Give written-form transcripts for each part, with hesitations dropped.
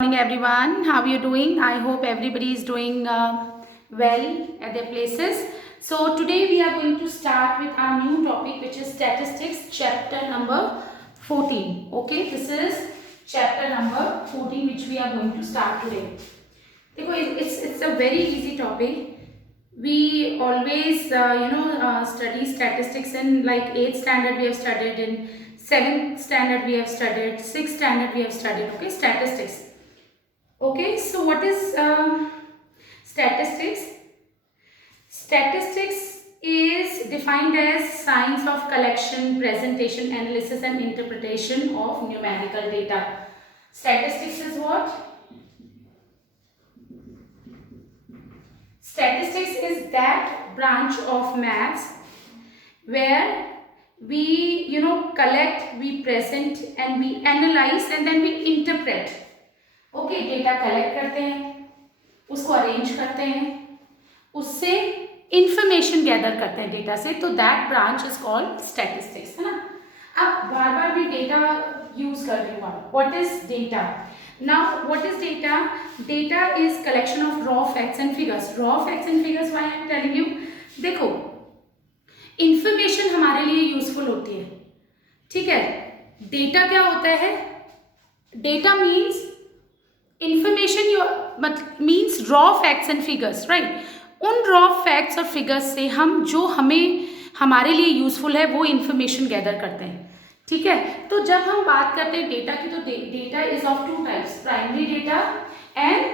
Morning everyone, how are you doing? I hope everybody is doing well at their places. So today we are going to start with our new topic, which is statistics, chapter number 14. Okay, this is chapter number 14 which we are going to start today. देखो, it's a very easy topic. We always study statistics in like 8th standard we have studied, in 7th standard we have studied, 6th standard we have studied. Okay, statistics. Okay, so what is statistics? Statistics is defined as science of collection, presentation, analysis and interpretation of numerical data. Statistics is what? Statistics is that branch of maths where we collect, we present and we analyze and then we interpret. Okay, data collect करते हैं, उसको arrange करते हैं, उससे information gather करते हैं data से, तो that branch is called statistics, है ना। अब बार बार भी डेटा यूज कर रही हूँ। What is data? Now what is data? Data is collection of raw facts and figures. Raw facts and figures, why I am telling you, देखो information हमारे लिए यूजफुल होती है, ठीक है। डेटा क्या होता है? Data means information means raw facts and figures, right. उन रॉ फैक्ट्स और फिगर्स से हम जो हमारे लिए यूजफुल है वो इंफॉर्मेशन गैदर करते हैं, ठीक है। तो जब हम बात करते हैं डेटा की, तो data is of two types, primary data and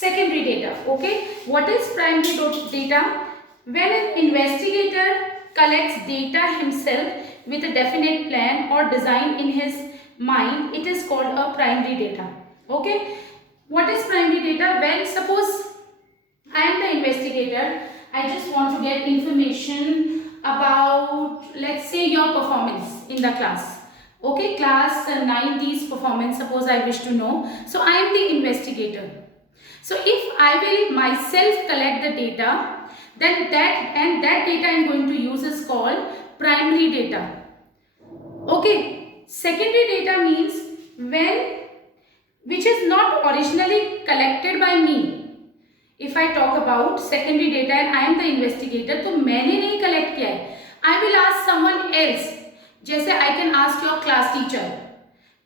secondary data. Okay, what is primary data? When an investigator collects data himself with a definite plan or design in his mind, it is called a primary data. Okay, what is primary data? When suppose I am the investigator, I just want to get information about, let's say, your performance in the class. Okay, class 90's performance, suppose I wish to know. So I am the investigator. So if I will myself collect the data, then that data I am going to use is called primary data. Okay, secondary data means which is not originally collected by me. If I talk about secondary data and I am the investigator, तो मैंने नहीं collect किया है, I will ask someone else. जैसे I can ask your class teacher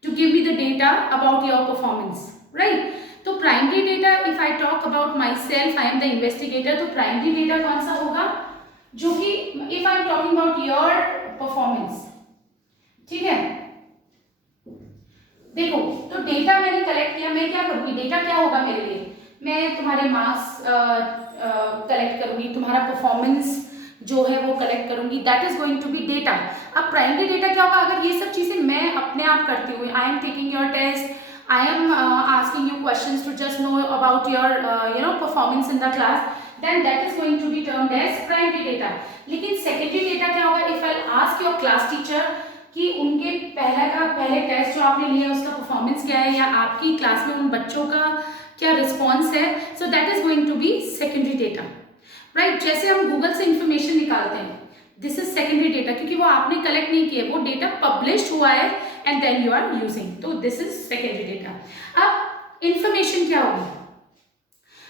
to give me the data about your performance, right? तो primary data, if I talk about my self, I am the investigator, तो primary data कौन सा होगा? जो कि if I am talking about your performance, ठीक है। देखो, तो डेटा मैंने कलेक्ट किया, मैं क्या करूंगी? डेटा क्या होगा मेरे लिए? मैं तुम्हारे मार्क्स कलेक्ट करूंगी, तुम्हारा परफॉर्मेंस जो है वो कलेक्ट करूंगी, that is going to be data. अब प्राइमरी डेटा क्या होगा? अगर ये सब चीजें मैं अपने आप करती हूँ, I am taking your test, I am asking you questions to just know about your performance in the class, then that is going to be termed as primary data. लेकिन secondary data क्या होगा? If I'll ask your class teacher कि उनके पहले test जो आपने लिया उसका परफॉर्मेंस क्या है, या आपकी क्लास में उन बच्चों का क्या रिस्पॉन्स है, so that is going to be secondary data, right? जैसे हम गूगल से इंफॉर्मेशन निकालते हैं, दिस इज सेकेंडरी डेटा, क्योंकि वो आपने कलेक्ट नहीं किया, वो डेटा पब्लिश हुआ है and then you are using, तो दिस इज सेकेंडरी डेटा। अब इंफॉर्मेशन क्या होगी?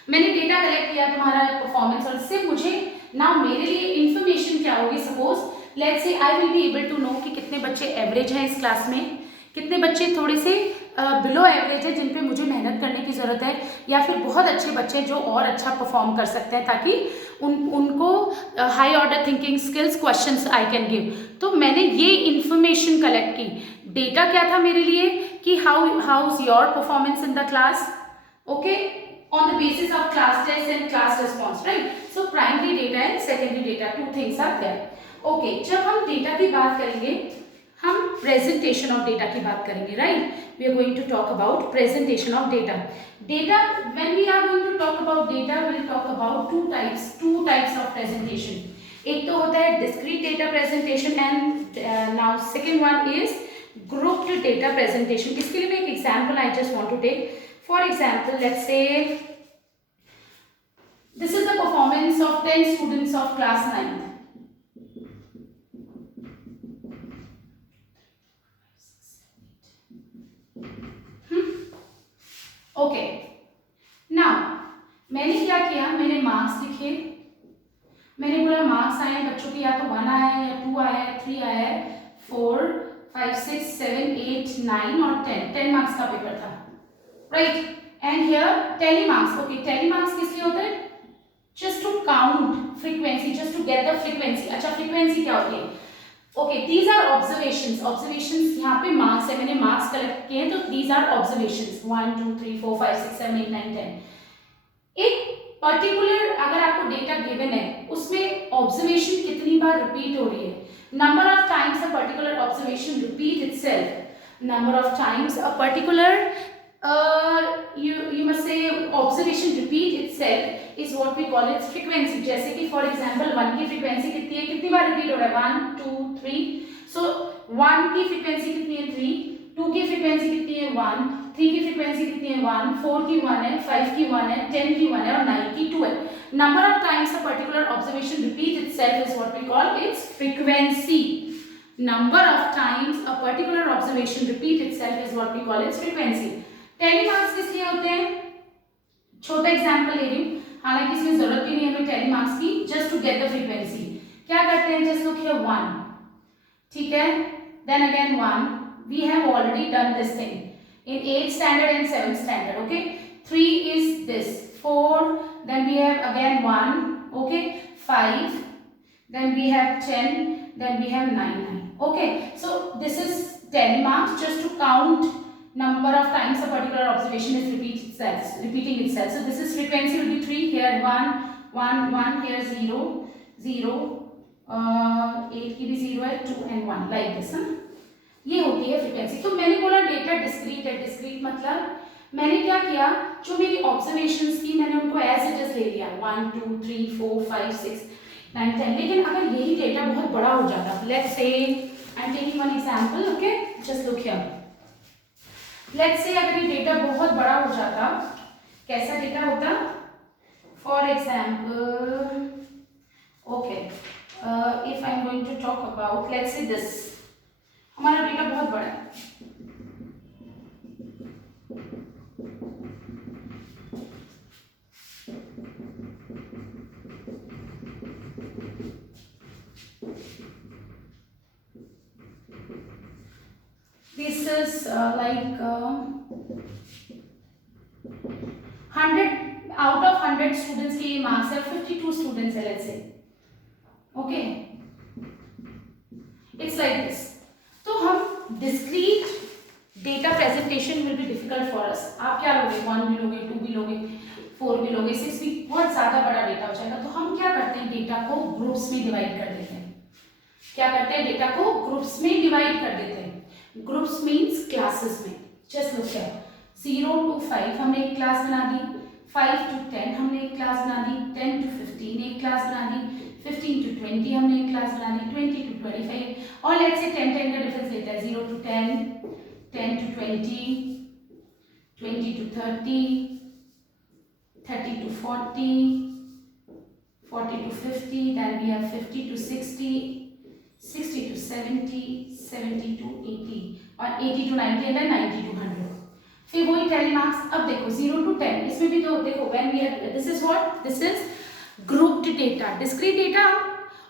मैंने डेटा कलेक्ट किया तुम्हारा परफॉर्मेंस, और इससे मुझे ना मेरे लिए इंफॉर्मेशन क्या होगी? Suppose let's say I will be able to know कि कितने बच्चे एवरेज हैं इस क्लास में, कितने बच्चे थोड़े से बिलो एवरेज है जिन पे मुझे मेहनत करने की ज़रूरत है, या फिर बहुत अच्छे बच्चे जो और अच्छा परफॉर्म कर सकते हैं, ताकि उनको high order thinking skills questions I can give. तो मैंने ये इंफॉर्मेशन कलेक्ट की। डेटा क्या था मेरे लिए? कि how is your performance in the class, okay, on the basis of class test and class response, right. So primary data and secondary data, two things are there. Okay, जब हम data की बात करेंगे, हम प्रेजेंटेशन ऑफ डेटा की बात करेंगे, right. We are going to talk about presentation of data. Data, when we are going to talk about data, we will talk about two types of presentation. एक तो होता है discrete data presentation and now second one is grouped data presentation. इसके लिए मैं एक example I just want to take. For example, let's say this is the performance of 10 students of class 9th. Okay, now मैंने क्या किया, मैंने marks लिखे, मैंने बोला मार्क्स आए हैं बच्चों के, या तो 1 आया है, या 2 आया है, 3 आया है, 4 5 6 7 8 9 और 10 मार्क्स का पेपर था, right. And here tally marks, okay, tally marks किस लिए होता है, just to count frequency, just to get the frequency. अच्छा, फ्रीक्वेंसी क्या होती है, okay, these are observations, observations, यहाँ पे मार्क्स है, मैंने मार्क्स कलेक्ट किए हैं, तो दीज आर ऑब्जर्वेशंस 1 2 3 4 5 6 7 8 9 10। एक पर्टिकुलर अगर आपको डेटा गिवन है, उसमें ऑब्जर्वेशन कितनी बार रिपीट हो रही है, number of times a particular observation repeat itself, number of times a particular you must say observation repeat itself is what we call its frequency। जैसे कि फॉर एग्जांपल 1 की frequency कितनी है, कितनी बार रिपीट हो रहा है, 1 2 3, सो 1 की फ्रीक्वेंसी कितनी है, 3, 2 की फ्रीक्वेंसी कितनी है, 1, 3 की फ्रीक्वेंसी कितनी है, 1, 4 की 1 है, 5 की 1 है, 10 की 1 है और 9 की 2 है। Number of times a particular observation repeat itself is what we call its frequency. number of times a particular observation repeat itself is what we call its frequency। Tally marks किस लिए होते हैं, छोटा एग्जांपल ले रही हूँ, हालांकि इसमें जरूरत भी नहीं है हमें टेली मार्क्स की, just to get the frequency. क्या करते हैं, जस्ट लुक हियर 1, ठीक है, then again 1, we have already done this thing in 8th standard and 7th standard, okay, 3 is this, 4, then we have again 1, okay, 5, then we have 10, then we have 9, okay, so this is tally marks, just to count number of times a particular observation is repeating itself, so this is frequency will be 3, here 1 1 1, here 0 0, 8 की भी 0 है, 2 and 1, like this, ये होती है frequency. तो मैंने बोला data discrete है, डिस्क्रीट मतलब मैंने क्या किया, जो मेरी ऑब्जर्वेशंस की मैंने उनको एज इट इज ले लिया, 1 2 3 4 5 6 9 10। लेकिन अगर यही डेटा बहुत बड़ा हो जाता, let's say I am taking one example, okay, just look here, let's say अगर ये डेटा बहुत बड़ा हो जाता, कैसा डेटा होता, for example, okay, if I am going to talk about let's say this, हमारा डेटा बहुत बड़ा है, this is like 100 out of 100 students के मार्क्स है, 52 स्टूडेंट्स है, let's say, okay, it's like this. तो हम discrete data presentation will be difficult for us. आप क्या लोगे, 1 भी लोगे, 2 भी लोगे, 4 भी लोगे, 6 भी, बहुत ज्यादा बड़ा डेटा हो जाएगा। तो हम क्या करते हैं, डेटा को ग्रुप्स में डिवाइड कर देते हैं। क्या करते हैं, डेटा को ग्रुप्स में डिवाइड कर देते हैं। ग्रुप्स मीन्स क्लासेस में। जस्ट लुक हियर, 0 to 5 हमने एक क्लास बना दी, 5 to 10 हमने एक क्लास बना दी, 10 to 15 एक क्लास बना दी, 15 to 20 हमने एक क्लास बना दी, 20 to 25, और लेट्स से 10 का डिफरेंस लेते हैं, 0 to 10, 10 to 20, 20 to 30, 30 to 40, 40 to 50, then we have 50 to 60, 60 to 70, 70 to 80, और 80 to 90 and then 90 to 100। फिर वही टेली मार्क्स। अब देखो 0 to 10, इसमें भी तो देखो, when we have, this is what, this is grouped data. Discrete data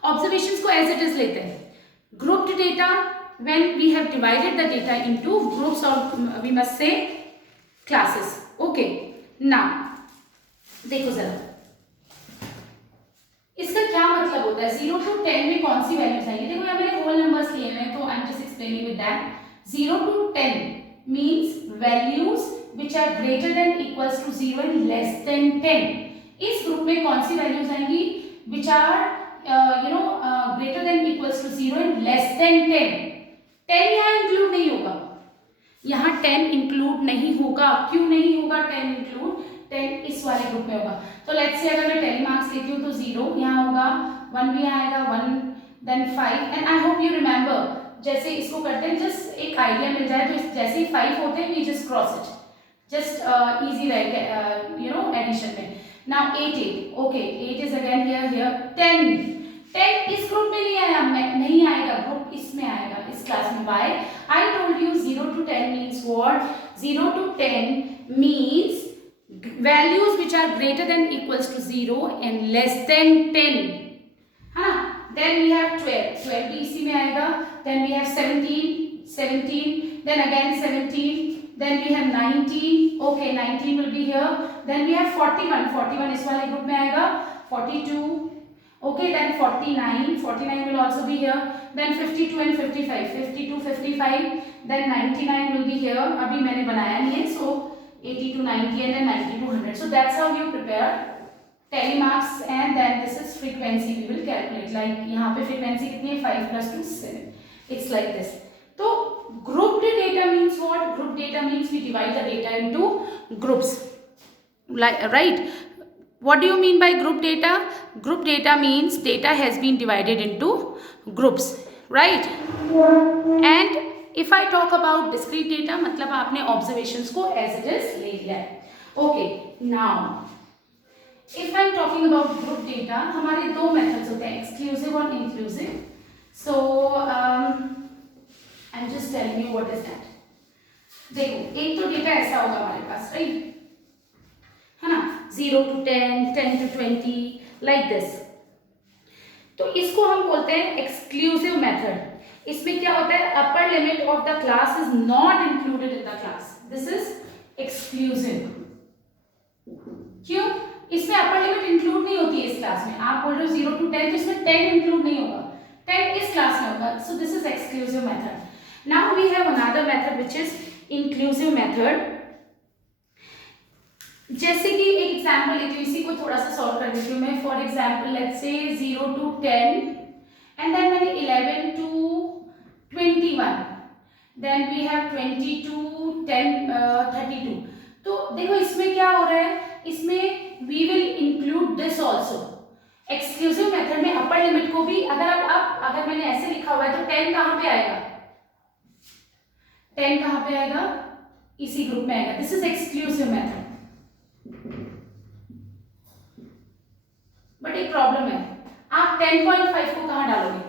observations को एज इट इज लेते हैं। Grouped data when we have divided the data into groups और we must say classes. Okay, now देखो जरा इसका क्या मतलब होता है। 0 to 10 में कौन सी वैल्यूज आएंगी, देखो यहाँ मैंने होल नंबर्स लिए हैं, तो I am just explaining with that. 0 to 10 means values which are greater than equals to 0 and less than 10। इस ग्रुप में कौन सी वैल्यूज आएंगी, which are greater than equals to 0 and less than 10। 10 यहाँ include नहीं होगा, यहाँ 10 इंक्लूड नहीं होगा। क्यों नहीं होगा 10 इंक्लूड, 10 इस वाले ग्रुप में होगा। तो लेट्स से अगर मैं टेली मार्क्स लेती हूँ तो 0 यहाँ होगा, 1 भी आएगा, 1 then 5, and I hope you remember जैसे इसको करते हैं, जस्ट एक आइडिया मिल जाए। तो जैसे ही 5 होते हैं we just cross it, just easy रहेगा एडिशन में। Now 8 okay, 8 is again here 10 इस ग्रुप में नहीं आया, नहीं आएगा, ग्रुप इसमें आएगा, इस क्लास में। By I told you 0 to 10 means what, 0 to 10 means values which are greater than equals to 0 and less than 10, हाँ. Then we have 12, 12 भी इसी में आएगा. Then we have 17, 17, then again 17, then we have 19, okay 19 will be here. Then we have 41, 41 इस वाले group में आएगा. 42, okay, then 49, 49 will also be here. Then 52 and 55, 52, 55, then 99 will be here. अभी मैंने बनाया नहीं है, so 80 to 90 and then 90 to 100. So that's how you prepare tally marks, and then this is frequency we will calculate. Like यहाँ पे frequency कितनी है? 5 plus 2 7. It's like this. तो grouped data means what? Group data means we divide the data into groups. Like, right? What do you mean by group data? Group data means data has been divided into groups, right? And if I talk about discrete data, मतलब आपने observations को as it is ले लिया है. Okay, now if I'm talking about group data, हमारे दो methods होते हैं, exclusive और inclusive. So I'm just telling you what is that. देखो, एक तो डेटा ऐसा होगा हमारे पास, right? है ना, 0 to 10, 10 to 20, like this. तो इसको हम बोलते हैं एक्सक्लूसिव मेथड. इसमें क्या होता है? Upper limit of the class is not included in the class. This is exclusive. क्यों? इसमें अपर लिमिट इंक्लूड नहीं होती है इस क्लास में. आप बोल रहे हो 0 to 10, तो इसमें 10 इंक्लूड नहीं होगा. 10 इस क्लास में होगा. So this is exclusive method. Now we have another method which is inclusive method. जैसे कि एक एग्जाम्पल लेती हूँ, इसी को थोड़ा सा सॉल्व कर देती हूँ मैं. For example let's say 0 to 10 and then मैंने 11 to 21, then we have 20 to 10 32. तो देखो इसमें क्या हो रहा है, इसमें we will include this also. Exclusive method में अपर लिमिट को भी अगर मैंने ऐसे लिखा हुआ है तो 10 कहाँ पे आएगा? 10 कहाँ पे आएगा? इसी ग्रुप में आएगा. This is exclusive method. But एक प्रॉब्लम है, आप 10.5 को कहां डालोगे?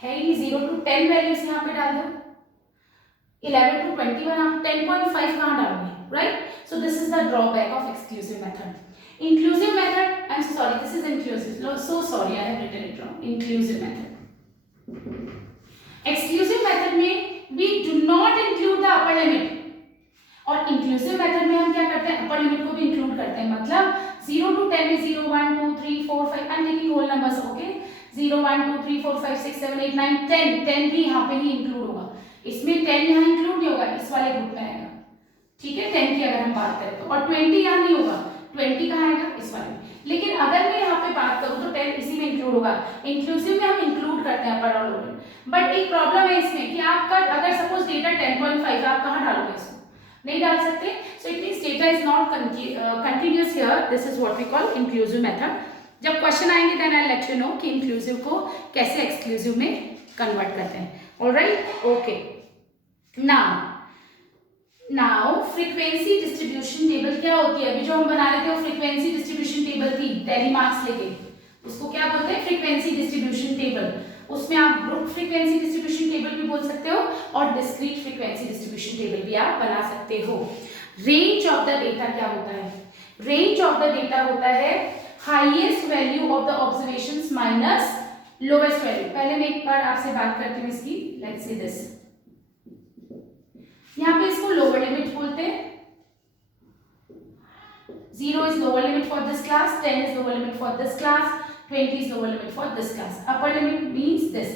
है ही 0 to 10 वैल्यूज यहां पे डाल दो. 11 to 21 आप 10.5 कहां डालोगे? Right. So this is the drawback of exclusive method. Inclusive method, I am sorry, this is inclusive. So sorry, I have written it wrong. Inclusive method. Exclusive method में we do not include the upper limit, और inclusive method में हम क्या करते हैं? Upper limit को भी include करते हैं. मतलब 0 to 10 में 0 1 2 3 4 5, I am taking whole numbers. Okay, 0 1 2 3 4 5 6 7 8 9 10. 10 भी यहाँ पे ही इंक्लूड होगा. इसमें 10 यहाँ इंक्लूड नहीं होगा, इस वाले ग्रुप में आएगा. ठीक है, 10 की अगर हम बात करें तो. और 20 यहाँ नहीं होगा. 20 कहाँ आएगा? इस वाले में. लेकिन अगर मैं यहाँ पे बात करूँ तो 10 इसी में इंक्लूड होगा. इंक्लूसिव में हम इंक्लूड करते हैं अपर और लोअर. बट एक प्रॉब्लम है इसमें कि आपका अगर सपोज डेटा 10.5, आप कहाँ डालोगे इसको? नहीं डाल सकते. So it means data is not continuous here. This is what we call inclusive method. जब क्वेश्चन आएंगे then I let you know कि इंक्लूसिव को कैसे एक्सक्लूसिव में कन्वर्ट करते हैं. Alright, okay. Now frequency distribution table क्या होती है? अभी जो हम बना रहे थे वो फ्रीक्वेंसी डिस्ट्रीब्यूशन टेबल थी, टैली मार्क्स लेके. उसको क्या बोलते हैं? Frequency distribution table. उसमें आप ग्रुप फ्रीक्वेंसी डिस्ट्रीब्यूशन टेबल भी बोल सकते हो और डिस्क्रीट फ्रीक्वेंसी डिस्ट्रीब्यूशन टेबल भी आप बना सकते हो. रेंज ऑफ द डेटा क्या होता है? रेंज ऑफ द डेटा होता है highest value of the observations minus lowest value. पहले मैं एक बार आपसे बात करती हूँ इसकी. Let's see this. यहाँ पे इसको लोअर लिमिट बोलते हैं. 0 is lower limit for this class, 10 is lower limit for this class, 20 is lower limit for this class. Upper limit means this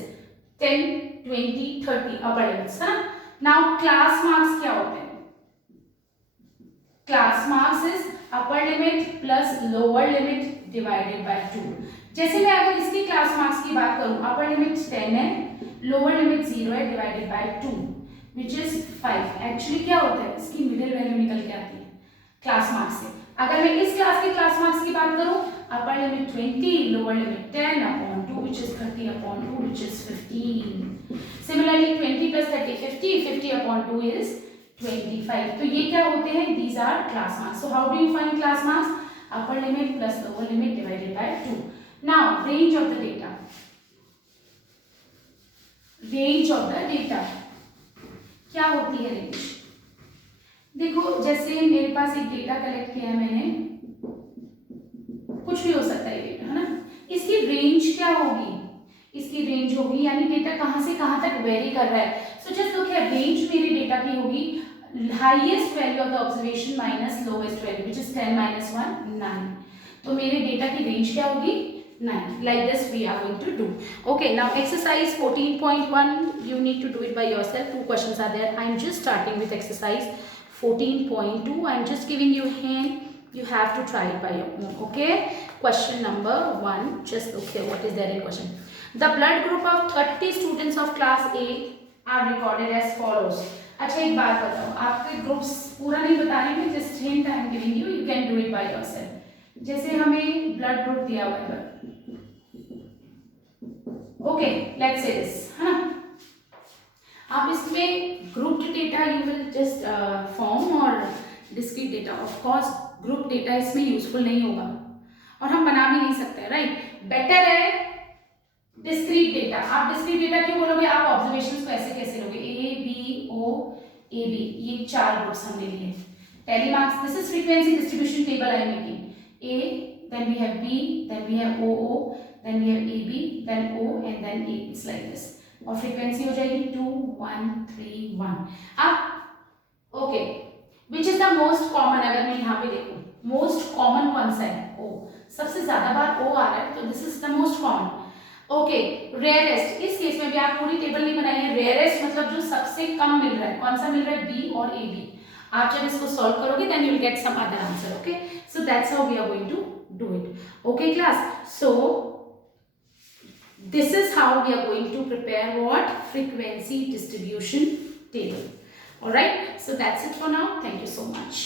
10, 20, 30 upper limits. है ना. Now class marks क्या होते हैं? Class marks is upper limit plus lower limit divided by 2. जैसे मैं अगर इसकी class marks की बात करूं, अपर लिमिट 10 है, लोअर लिमिट 0 है, divided by 2 which is 5. Actually क्या होता है? इसकी मिडिल वैल्यू निकल के आती है क्लास मार्क्स से. अगर मैं इस क्लास के क्लास मार्क्स की बात करूं, upper limit 20, lower limit 10 upon 2 which is 30 upon 2 which is 15. Similarly 20 plus 30 50, 50 upon 2 is 25. तो ये क्या होते हैं? These are class marks. So how do you find class marks? Upper limit plus lower limit divided by 2. Now range of the data. Range of the data क्या होती है? Range देखो जैसे मेरे पास एक डेटा कलेक्ट किया है मैंने, कुछ भी हो सकता है डेटा, है ना, इसकी रेंज क्या होगी, इसकी रेंज होगी यानी डेटा कहां से कहां तक वेरी कर रहा है। So just look here, range मेरे डेटा की होगी highest value of the observation minus lowest value which is 10 - 1 9। तो मेरे डेटा की रेंज क्या होगी 9. Like this we are going to do. Okay, now exercise 14.1 you need to do it by yourself. Two questions are there. I am just starting with exercise 14.2. I am just giving you a hint. You have to try it by your own. Okay, question number 1, just look here what is there in question. The blood group of 30 students of class A are recorded as follows. अच्छा एक बात बताओ, आपके groups पूरा नहीं बता रहे हैं, just hint I am giving you, you can do it by yourself. जैसे हमें ब्लड ग्रुप दिया हुआ है, ओके लेट्स से दिस, है ना, आप इसमें grouped data you will just form और discrete data, of course group data इसमें यूजफुल नहीं होगा और हम बना भी नहीं सकते, राइट। बेटर है डिस्क्रीट डेटा। आप डिस्क्रीट डेटा क्यों बोलोगे, आप ऑब्जर्वेशंस को ऐसे कैसे लोगे, A B O A B, ये 4 ग्रुप्स हमने लिए, tally marks, this is frequency distribution table I am making, A, then we have B, then we have OO, then we have AB, then O and then A. It's like this. और frequency हो जाएगी 2 1 3 1। अब okay, which is the most common, अगर मैं यहाँ पे देखूँ most common कौन सा है, O, सबसे ज्यादा बार O आ रहा है, तो this is the most common. Okay, rarest, इस केस में भी आप पूरी टेबल नहीं बनाई है, रेयरेस्ट मतलब जो सबसे कम मिल रहा है, कौन सा मिल रहा है, B और AB। आप जब इसको सॉल्व करोगे then you will get some other answer, okay, so that's how we are going to do it, okay class. So this is how we are going to prepare what, frequency distribution table. All right, so that's it for now. Thank you so much.